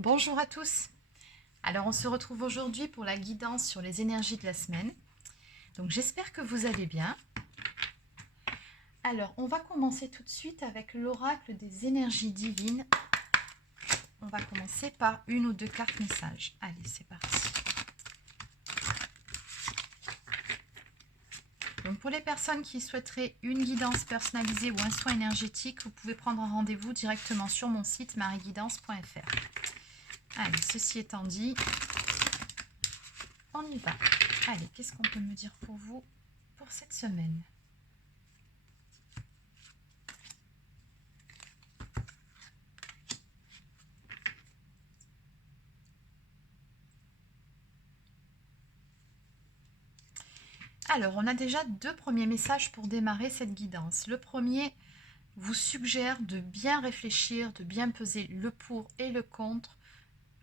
Bonjour à tous. Alors on se retrouve aujourd'hui pour la guidance sur les énergies de la semaine. Donc j'espère que vous allez bien. Alors on va commencer tout de suite avec l'oracle des énergies divines. On va commencer par une ou deux cartes messages. Allez, c'est parti. Donc pour les personnes qui souhaiteraient une guidance personnalisée ou un soin énergétique, vous pouvez prendre un rendez-vous directement sur mon site marieguidance.fr. Allez, ceci étant dit, on y va. Allez, qu'est-ce qu'on peut me dire pour vous pour cette semaine ? Alors, on a déjà deux premiers messages pour démarrer cette guidance. Le premier vous suggère de bien réfléchir, de bien peser le pour et le contre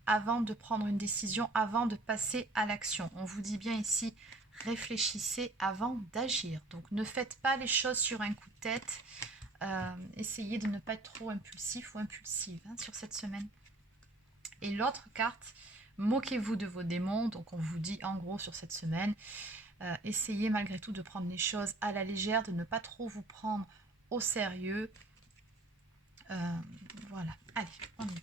avant de prendre une décision, avant de passer à l'action. On vous dit bien ici, réfléchissez avant d'agir. Donc, ne faites pas les choses sur un coup de tête. Essayez de ne pas être trop impulsif ou impulsive sur cette semaine. Et l'autre carte, moquez-vous de vos démons. Donc, on vous dit en gros sur cette semaine, essayez malgré tout de prendre les choses à la légère, de ne pas trop vous prendre au sérieux. Voilà, allez, on y va.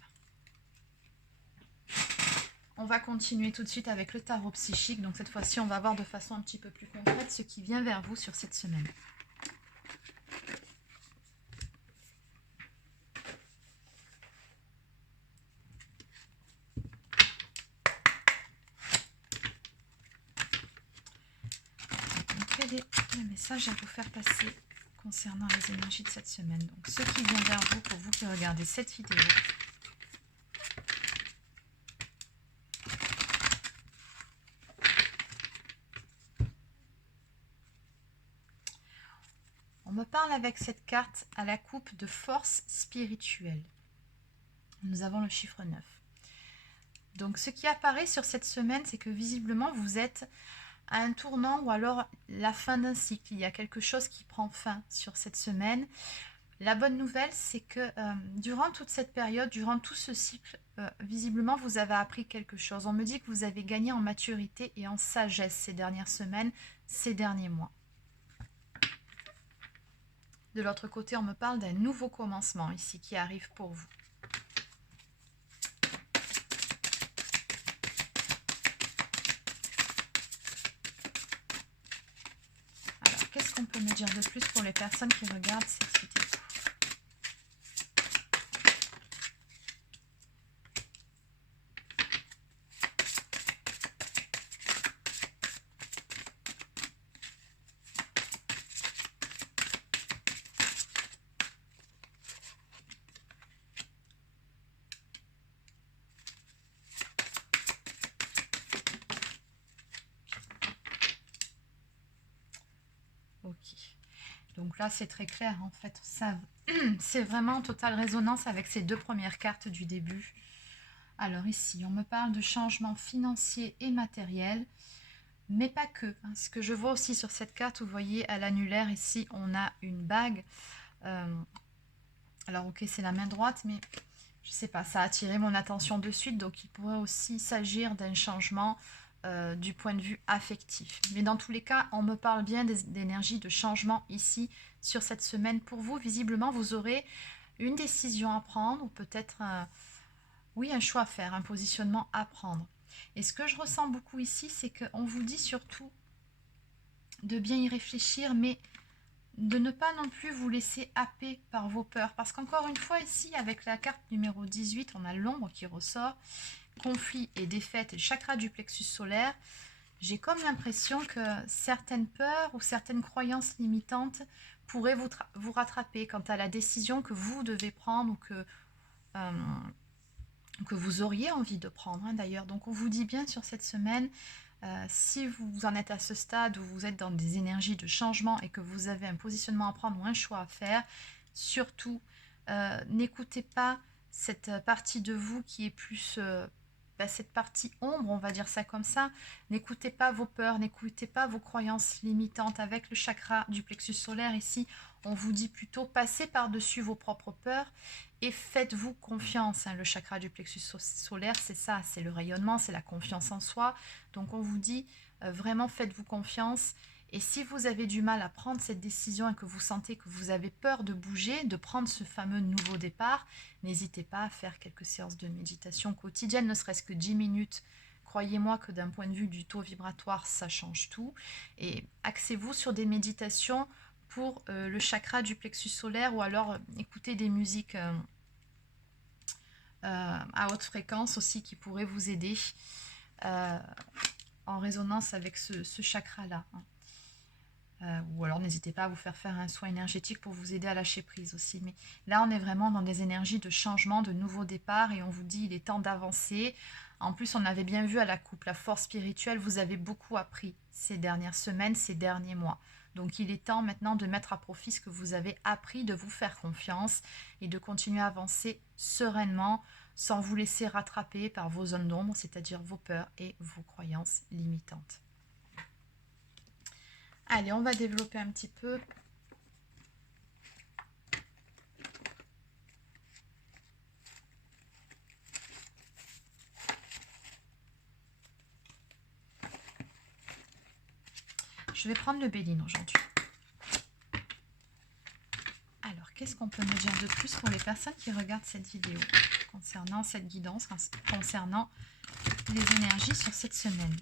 On va continuer tout de suite avec le tarot psychique. Donc cette fois-ci, on va voir de façon un petit peu plus concrète ce qui vient vers vous sur cette semaine. Donc, quel est le message à vous faire passer concernant les énergies de cette semaine? Donc ce qui vient vers vous pour vous qui regardez cette vidéo. On me parle avec cette carte à la coupe de force spirituelle. Nous avons le chiffre 9. Donc ce qui apparaît sur cette semaine, c'est que visiblement vous êtes à un tournant ou alors la fin d'un cycle. Il y a quelque chose qui prend fin sur cette semaine. La bonne nouvelle, c'est que durant toute cette période, durant tout ce cycle, visiblement vous avez appris quelque chose. On me dit que vous avez gagné en maturité et en sagesse ces dernières semaines, ces derniers mois. De l'autre côté, on me parle d'un nouveau commencement ici qui arrive pour vous. Alors, qu'est-ce qu'on peut me dire de plus pour les personnes qui regardent cette vidéo ? Ok. Donc là, c'est très clair, en fait. Ça, c'est vraiment en totale résonance avec ces deux premières cartes du début. Alors ici, on me parle de changements financiers et matériels, mais pas que. Ce que je vois aussi sur cette carte, vous voyez, à l'annulaire, ici, on a une bague. Alors ok, c'est la main droite, mais je sais pas, ça a attiré mon attention de suite, donc il pourrait aussi s'agir d'un changement du point de vue affectif. Mais dans tous les cas, on me parle bien d'énergie de changement ici sur cette semaine. Pour vous, visiblement, vous aurez une décision à prendre ou peut-être un choix à faire, un positionnement à prendre. Et ce que je ressens beaucoup ici, c'est qu'on vous dit surtout de bien y réfléchir, mais de ne pas non plus vous laisser happer par vos peurs. Parce qu'encore une fois, ici, avec la carte numéro 18, on a l'ombre qui ressort. Conflit et défaite et chakra du plexus solaire, j'ai comme l'impression que certaines peurs ou certaines croyances limitantes pourraient vous rattraper quant à la décision que vous devez prendre ou que vous auriez envie de prendre d'ailleurs. Donc on vous dit bien sur cette semaine, si vous en êtes à ce stade où vous êtes dans des énergies de changement et que vous avez un positionnement à prendre ou un choix à faire, surtout n'écoutez pas cette partie de vous qui est plus cette partie ombre, on va dire ça comme ça. N'écoutez pas vos peurs, n'écoutez pas vos croyances limitantes. Avec le chakra du plexus solaire ici, on vous dit plutôt passez par-dessus vos propres peurs et faites-vous confiance. Le chakra du plexus solaire, c'est ça, c'est le rayonnement, c'est la confiance en soi. Donc on vous dit vraiment faites-vous confiance. Et si vous avez du mal à prendre cette décision et que vous sentez que vous avez peur de bouger, de prendre ce fameux nouveau départ, n'hésitez pas à faire quelques séances de méditation quotidiennes, ne serait-ce que 10 minutes. Croyez-moi que d'un point de vue du taux vibratoire, ça change tout. Et axez-vous sur des méditations pour le chakra du plexus solaire ou alors écoutez des musiques à haute fréquence aussi qui pourraient vous aider en résonance avec ce chakra-là. Ou alors n'hésitez pas à vous faire un soin énergétique pour vous aider à lâcher prise aussi. Mais là, on est vraiment dans des énergies de changement, de nouveau départ et on vous dit il est temps d'avancer. En plus, on avait bien vu à la coupe, la force spirituelle, vous avez beaucoup appris ces dernières semaines, ces derniers mois. Donc il est temps maintenant de mettre à profit ce que vous avez appris, de vous faire confiance et de continuer à avancer sereinement sans vous laisser rattraper par vos zones d'ombre, c'est-à-dire vos peurs et vos croyances limitantes. Allez, on va développer un petit peu. Je vais prendre le Béline aujourd'hui. Alors, qu'est-ce qu'on peut me dire de plus pour les personnes qui regardent cette vidéo concernant cette guidance, concernant les énergies sur cette semaine?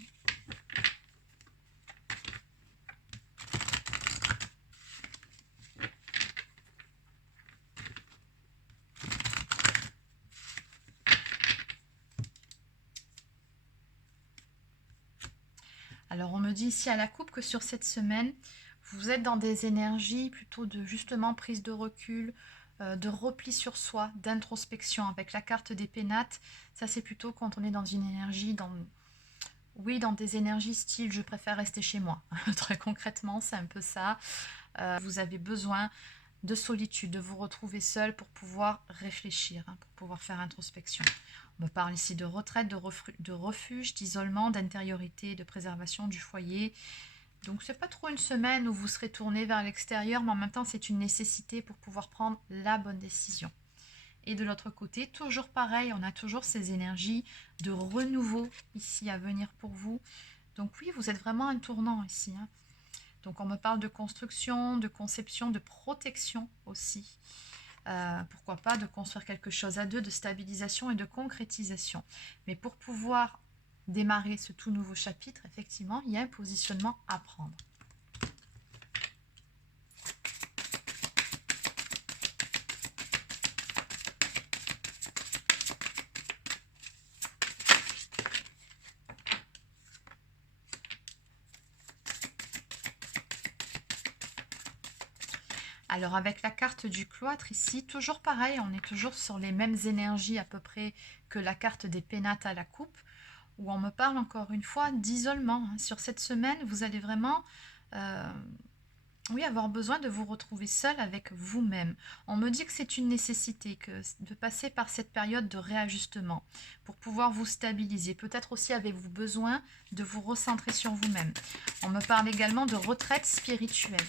Alors, on me dit ici à la coupe que sur cette semaine, vous êtes dans des énergies plutôt de justement prise de recul, de repli sur soi, d'introspection. Avec la carte des pénates, ça c'est plutôt quand on est dans une énergie, dans des énergies style je préfère rester chez moi. Très concrètement, c'est un peu ça. Vous avez besoin de solitude, de vous retrouver seul pour pouvoir réfléchir, pour pouvoir faire introspection. On me parle ici de retraite, de refuge, d'isolement, d'intériorité, de préservation du foyer. Donc c'est pas trop une semaine où vous serez tourné vers l'extérieur, mais en même temps c'est une nécessité pour pouvoir prendre la bonne décision. Et de l'autre côté, toujours pareil, on a toujours ces énergies de renouveau ici à venir pour vous. Donc oui, vous êtes vraiment un tournant ici. Donc on me parle de construction, de conception, de protection aussi. Pourquoi pas de construire quelque chose à deux, de stabilisation et de concrétisation. Mais pour pouvoir démarrer ce tout nouveau chapitre, effectivement, il y a un positionnement à prendre. Alors avec la carte du cloître ici, toujours pareil, on est toujours sur les mêmes énergies à peu près que la carte des pénates à la coupe, où on me parle encore une fois d'isolement. Sur cette semaine, vous allez vraiment avoir besoin de vous retrouver seul avec vous-même. On me dit que c'est une nécessité de passer par cette période de réajustement pour pouvoir vous stabiliser. Peut-être aussi avez-vous besoin de vous recentrer sur vous-même. On me parle également de retraite spirituelle.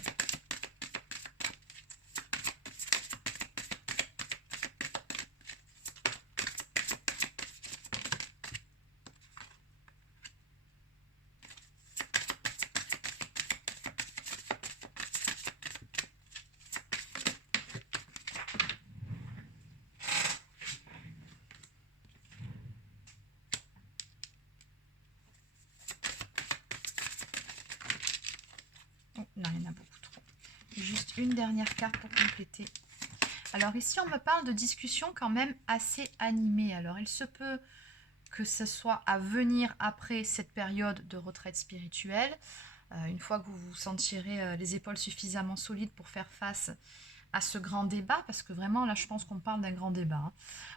Non, il y en a beaucoup trop. Juste une dernière carte pour compléter. Alors ici, on me parle de discussions quand même assez animées. Alors il se peut que ce soit à venir après cette période de retraite spirituelle, une fois que vous vous sentirez les épaules suffisamment solides pour faire face à ce grand débat, parce que vraiment là je pense qu'on parle d'un grand débat.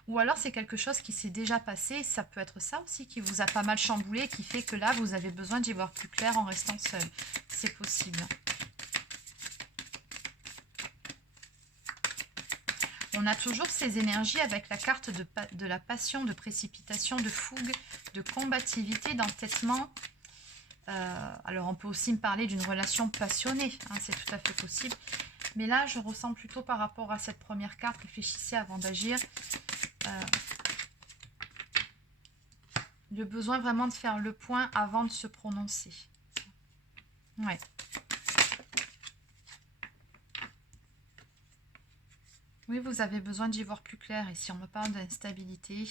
Ou alors c'est quelque chose qui s'est déjà passé, ça peut être ça aussi qui vous a pas mal chamboulé, qui fait que là vous avez besoin d'y voir plus clair en restant seul. C'est possible. On a toujours ces énergies avec la carte de la passion, de précipitation, de fougue, de combativité, d'entêtement. Alors, on peut aussi me parler d'une relation passionnée, hein, c'est tout à fait possible. Mais là, je ressens plutôt par rapport à cette première carte, réfléchissez avant d'agir, le besoin vraiment de faire le point avant de se prononcer. Ouais. Oui, vous avez besoin d'y voir plus clair. Ici, on me parle d'instabilité.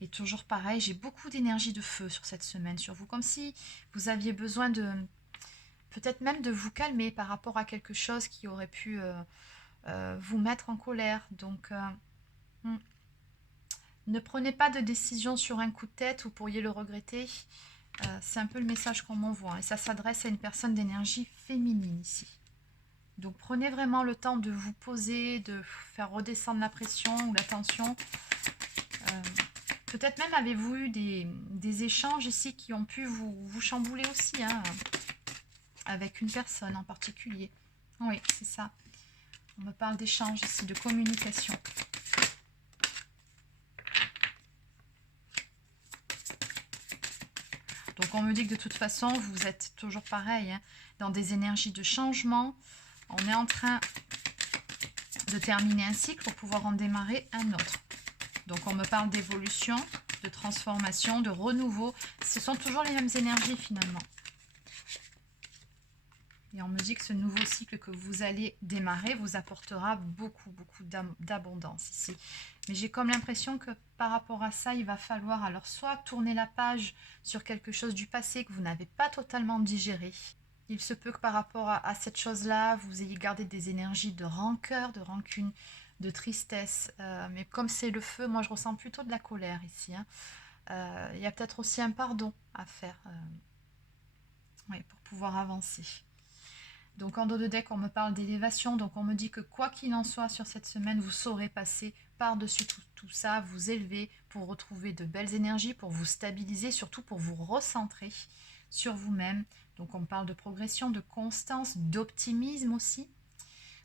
Et toujours pareil, j'ai beaucoup d'énergie de feu sur cette semaine, sur vous. Comme si vous aviez besoin de... peut-être même de vous calmer par rapport à quelque chose qui aurait pu vous mettre en colère. Donc, ne prenez pas de décision sur un coup de tête, vous pourriez le regretter. C'est un peu le message qu'on m'envoie. Et ça s'adresse à une personne d'énergie féminine ici. Donc prenez vraiment le temps de vous poser, de faire redescendre la pression ou la tension. Peut-être même avez-vous eu des échanges ici qui ont pu vous chambouler aussi, hein, avec une personne en particulier. Oui, c'est ça. On me parle d'échange ici, de communication. Donc on me dit que de toute façon, vous êtes toujours pareil, hein, dans des énergies de changement. On est en train de terminer un cycle pour pouvoir en démarrer un autre. Donc on me parle d'évolution, de transformation, de renouveau. Ce sont toujours les mêmes énergies finalement. Et on me dit que ce nouveau cycle que vous allez démarrer vous apportera beaucoup d'abondance ici. Mais j'ai comme l'impression que par rapport à ça, il va falloir alors soit tourner la page sur quelque chose du passé que vous n'avez pas totalement digéré. Il se peut que par rapport à cette chose-là, vous ayez gardé des énergies de rancœur, de rancune, de tristesse. Mais comme c'est le feu, moi je ressens plutôt de la colère ici, hein. Il y a peut-être aussi un pardon à faire oui, pour pouvoir avancer. Donc en dos de deck, on me parle d'élévation. Donc on me dit que quoi qu'il en soit sur cette semaine, vous saurez passer par-dessus tout ça, vous élever pour retrouver de belles énergies, pour vous stabiliser, surtout pour vous recentrer sur vous-même. Donc on me parle de progression, de constance, d'optimisme aussi,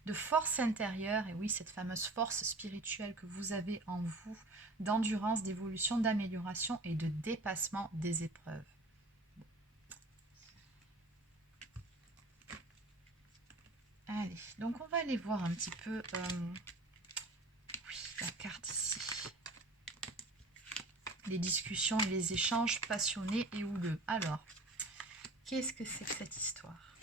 de force intérieure. Et oui, cette fameuse force spirituelle que vous avez en vous, d'endurance, d'évolution, d'amélioration et de dépassement des épreuves. Allez, donc on va aller voir un petit peu oui, la carte ici. Les discussions et les échanges passionnés et houleux. Alors, qu'est-ce que c'est que cette histoire?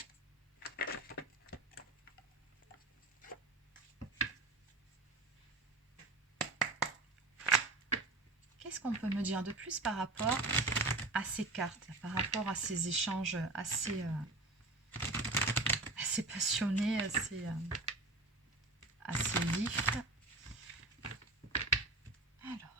Qu'est-ce qu'on peut me dire de plus par rapport à ces cartes, par rapport à ces échanges assez passionnés, assez vifs? Alors,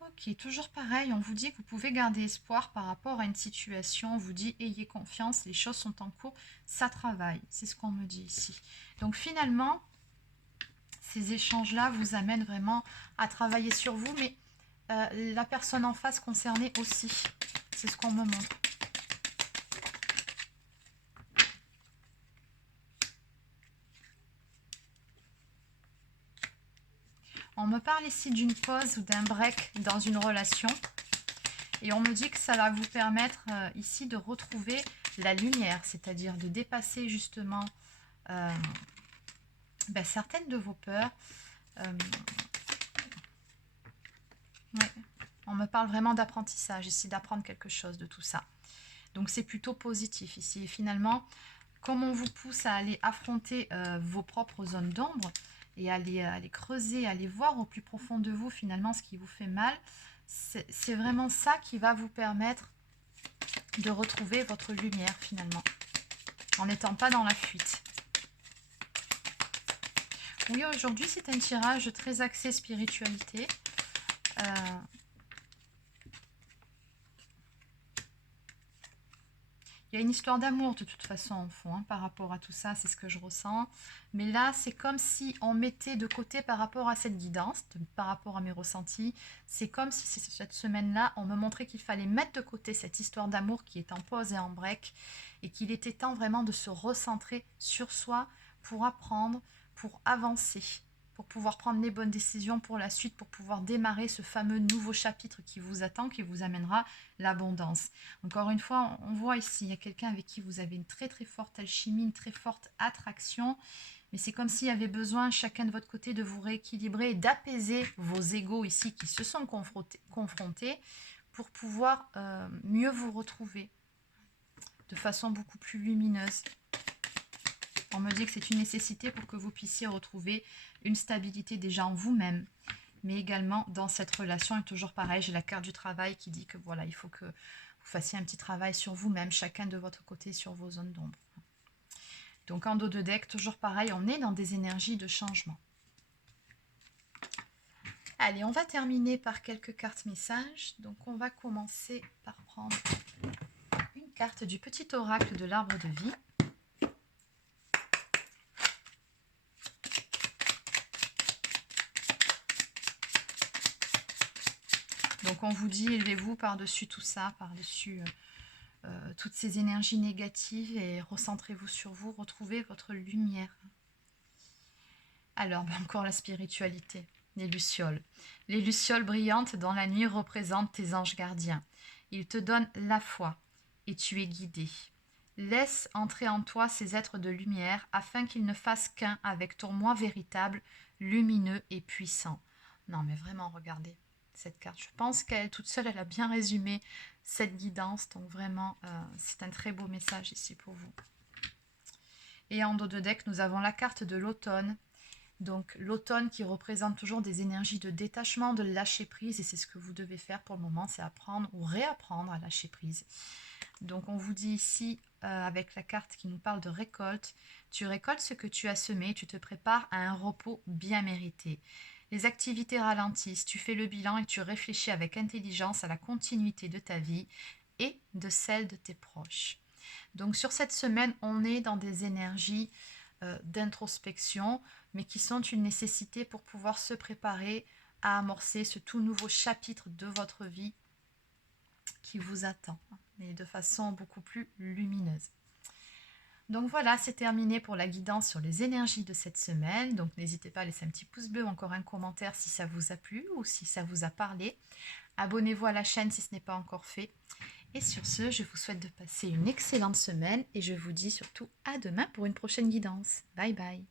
ok, toujours pareil, on vous dit que vous pouvez garder espoir par rapport à une situation, on vous dit ayez confiance, les choses sont en cours, ça travaille, c'est ce qu'on me dit ici. Donc finalement, ces échanges-là vous amènent vraiment à travailler sur vous, mais la personne en face concernée aussi, c'est ce qu'on me montre. On me parle ici d'une pause ou d'un break dans une relation. Et on me dit que ça va vous permettre ici de retrouver la lumière, c'est-à-dire de dépasser justement certaines de vos peurs. Ouais. On me parle vraiment d'apprentissage ici, d'apprendre quelque chose de tout ça. Donc c'est plutôt positif ici. Et finalement, comme on vous pousse à aller affronter vos propres zones d'ombre et à les creuser, à aller voir au plus profond de vous finalement ce qui vous fait mal, c'est vraiment ça qui va vous permettre de retrouver votre lumière finalement, en n'étant pas dans la fuite. Oui, aujourd'hui c'est un tirage très axé spiritualité. Il y a une histoire d'amour de toute façon en fond, hein, par rapport à tout ça, c'est ce que je ressens. Mais là, c'est comme si on mettait de côté par rapport à cette guidance, par rapport à mes ressentis. C'est comme si cette semaine-là, on me montrait qu'il fallait mettre de côté cette histoire d'amour qui est en pause et en break, et qu'il était temps vraiment de se recentrer sur soi pour apprendre, pour avancer, pour pouvoir prendre les bonnes décisions pour la suite, pour pouvoir démarrer ce fameux nouveau chapitre qui vous attend, qui vous amènera l'abondance. Encore une fois, on voit ici, il y a quelqu'un avec qui vous avez une très très forte alchimie, une très forte attraction, mais c'est comme s'il y avait besoin, chacun de votre côté, de vous rééquilibrer et d'apaiser vos égos ici qui se sont confrontés pour pouvoir mieux vous retrouver de façon beaucoup plus lumineuse. On me dit que c'est une nécessité pour que vous puissiez retrouver une stabilité déjà en vous-même, mais également dans cette relation. Et toujours pareil, j'ai la carte du travail qui dit que voilà, il faut que vous fassiez un petit travail sur vous-même, chacun de votre côté, sur vos zones d'ombre. Donc en dos de deck, toujours pareil, on est dans des énergies de changement. Allez, on va terminer par quelques cartes messages. Donc on va commencer par prendre une carte du petit oracle de l'arbre de vie. Donc on vous dit, élevez-vous par-dessus tout ça, par-dessus toutes ces énergies négatives et recentrez-vous sur vous, retrouvez votre lumière. Alors, encore la spiritualité, les lucioles. Les lucioles brillantes dans la nuit représentent tes anges gardiens. Ils te donnent la foi et tu es guidé. Laisse entrer en toi ces êtres de lumière afin qu'ils ne fassent qu'un avec ton moi véritable, lumineux et puissant. Non mais vraiment, regardez cette carte. Je pense qu'elle toute seule, elle a bien résumé cette guidance. Donc vraiment, c'est un très beau message ici pour vous. Et en dos de deck, nous avons la carte de l'automne. Donc l'automne qui représente toujours des énergies de détachement, de lâcher prise. Et c'est ce que vous devez faire pour le moment, c'est apprendre ou réapprendre à lâcher prise. Donc on vous dit ici, avec la carte qui nous parle de récolte, tu récoltes ce que tu as semé, tu te prépares à un repos bien mérité. Les activités ralentissent, tu fais le bilan et tu réfléchis avec intelligence à la continuité de ta vie et de celle de tes proches. Donc sur cette semaine, on est dans des énergies d'introspection, mais qui sont une nécessité pour pouvoir se préparer à amorcer ce tout nouveau chapitre de votre vie qui vous attend, mais de façon beaucoup plus lumineuse. Donc voilà, c'est terminé pour la guidance sur les énergies de cette semaine. Donc n'hésitez pas à laisser un petit pouce bleu ou encore un commentaire si ça vous a plu ou si ça vous a parlé. Abonnez-vous à la chaîne si ce n'est pas encore fait. Et sur ce, je vous souhaite de passer une excellente semaine et je vous dis surtout à demain pour une prochaine guidance. Bye bye.